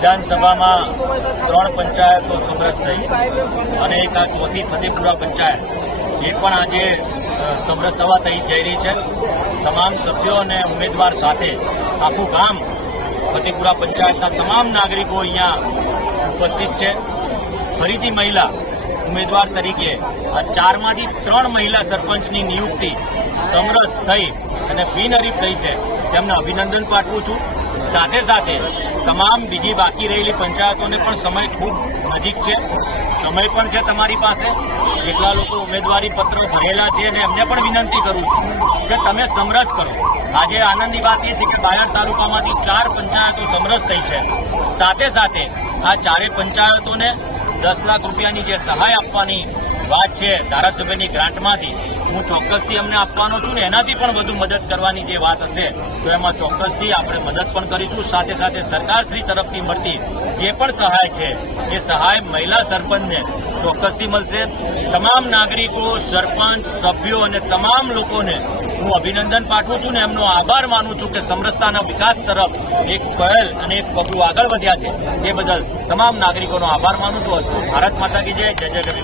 વિધાનસભામાં 3 પંચાયતો સમરસ થઈ અને એક આ ચોથી ફતેપુરા પંચાયત એ પણ આજે સમરસ થવા થઈ જઈ રહી છે. તમામ સભ્યો અને ઉમેદવાર સાથે આખું ગામ ફતેપુરા પંચાયતના તમામ નાગરિકો અહીંયા ઉપસ્થિત છે. ફરીથી મહિલા ઉમેદવાર તરીકે આ 4માંથી 3 મહિલા સરપંચની નિયુક્તિ સમરસ થઈ અને બિનહરીફ થઈ છે, તેમને અભિનંદન પાઠવું છું. સાથે સાથે તમામ બીજી બાકી રહેલી પંચાયતોને પણ સમય ખૂબ નજીક છે, સમય પણ છે તમારી પાસે. જેટલા લોકો ઉમેદવારી પત્રો ભરેલા છે અને એમને પણ વિનંતી કરું છું કે તમે સમરસ કરો. આજે આનંદની વાત એ છે કે બાયડ તાલુકામાંથી 4 પંચાયતો સમરસ થઈ છે. સાથે સાથે આ 4 પંચાયતોને 10 લાખ રૂપિયાની જે સહાય આપવાની વાત છે ધારાસભ્યની ગ્રાન્ટમાંથી, હું ચોક્કસથી અમને આપવાનો છું ને એનાથી પણ વધુ મદદ કરવાની જે વાત હશે તો એમાં ચોક્કસથી આપણે મદદ પણ કરીશું. સાથે સાથે સરકારશ્રી તરફથી મળતી જે પણ સહાય છે એ સહાય મહિલા સરપંચને ચોક્કસથી મળશે. તમામ નાગરિકો, સરપંચ, સભ્યો અને તમામ લોકોને હું અભિનંદન પાઠવું છું ને એમનો આભાર માનું છું કે સમરસતાના વિકાસ તરફ એક પહેલ અને એક પગલું આગળ વધ્યા છે. તે બદલ તમામ નાગરિકોનો આભાર માનું છું. અસ્તુ ભારત માતા કી જય. જય જય ગરવી.